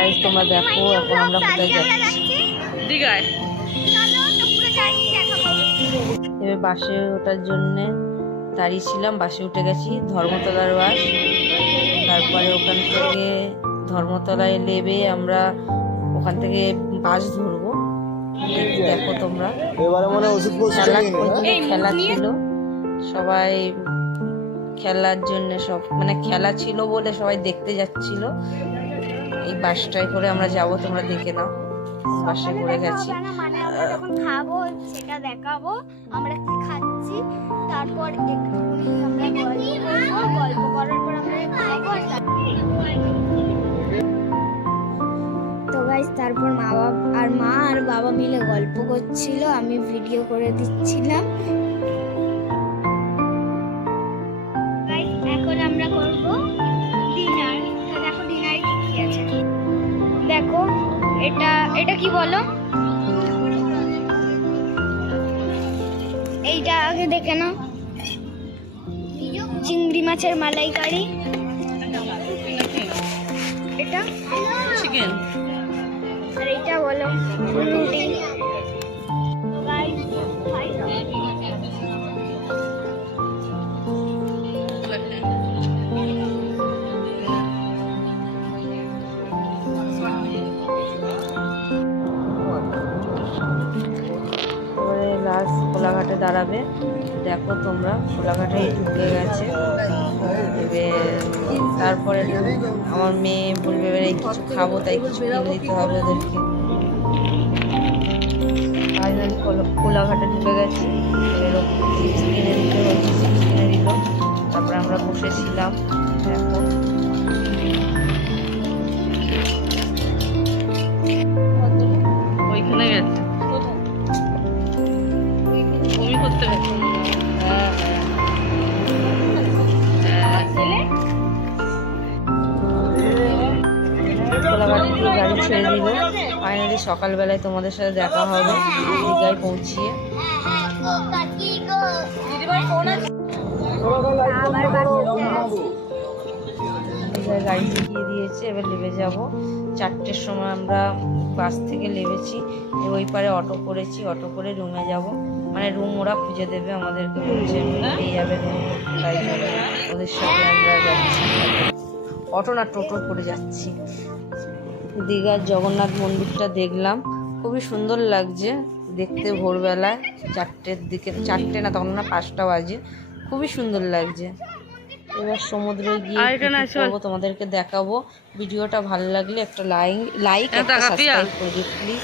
Guys তোমরা দেখো এখন আমরা কোথায় যাচ্ছি। দীঘায়। এবার বাসে ওঠার জন্যে দাঁড়িয়েছিলাম, বাসে উঠে গেছি, ধর্মতলার বাস। তারপরে ওখান থেকে ধর্মতলায় নেবে আমরা ওখান থেকে বাস ধরবো। দেখো তোমরা খেলা ছিল, সবাই খেলার জন্য সব মানে খেলা ছিল বলে সবাই দেখতে যাচ্ছিল। এই বাসটায় করে আমরা যাব, তোমরা দেখে নাও। বাসে করে গেছি, যখন খাবো সেটা দেখাবো আমরা কি খাচ্ছি, তারপর একটুখানি আমরা গল্প করার পর আমরা খাবো। তো গাইস তারপর মা আর বাবা মিলে গল্প করছিল, আমি ভিডিও করে দিচ্ছিলাম। এখন আমরা করব ডিনার। তো দেখো ডিনারে কি কি আছে, দেখো এটা কি বলো, এইটা আগে দেখে নাও, চিংড়ি মাছের মালাইকারি, এটা চিকেন, আর এইটা বলো রুটি। লাস্ট কোলাঘাটে দাঁড়াবে। দেখো তোমরা কোলাঘাটে ঢুকে গেছে। তারপরে আমার মেয়ে বলবে এবারে কিছু খাবো, তাই কিছু কিনে দিতে হবে ওদেরকে। ফাইনালি কোলাঘাটে ঢুকে গেছি, এবার চিপস কিনে দিতে হচ্ছে, চিপস কিনে দিল। তারপরে আমরা বসেছিলাম। দেখো ওইখানে গেছে বমি করতে গেছে। কোলাঘাট থেকে গাড়ি ছেড়ে দিল। ফাইনালি সকালবেলায় তোমাদের সাথে দেখা হবে দীঘায় পৌঁছিয়ে। দীঘায় গাড়ি ঢুকিয়ে দিয়েছে, এবার নেমে যাব। 4টের সময় আমরা বাস থেকে নেমেছি, ওই পারে অটো করেছি, অটো করে রুমে যাব। মানে রুম ওরা খুঁজে দেবে আমাদেরকে, বলছে পেয়ে যাবে রুম, তাই জন্য ওদের সাথে আমরা যাচ্ছি। অটো না টোটো করে যাচ্ছি। দীঘার জগন্নাথ মন্দিরটা দেখলাম, খুবই সুন্দর লাগছে দেখতে। ভোরবেলায় 4টের দিকে, 4টে না তখন না 5টা বাজে, খুবই সুন্দর লাগছে। এবার সমুদ্রে গিয়ে করবো তোমাদেরকে দেখাবো। ভিডিওটা ভালো লাগলে একটা লাইক একটা সাবস্ক্রাইব করে দিও প্লিজ।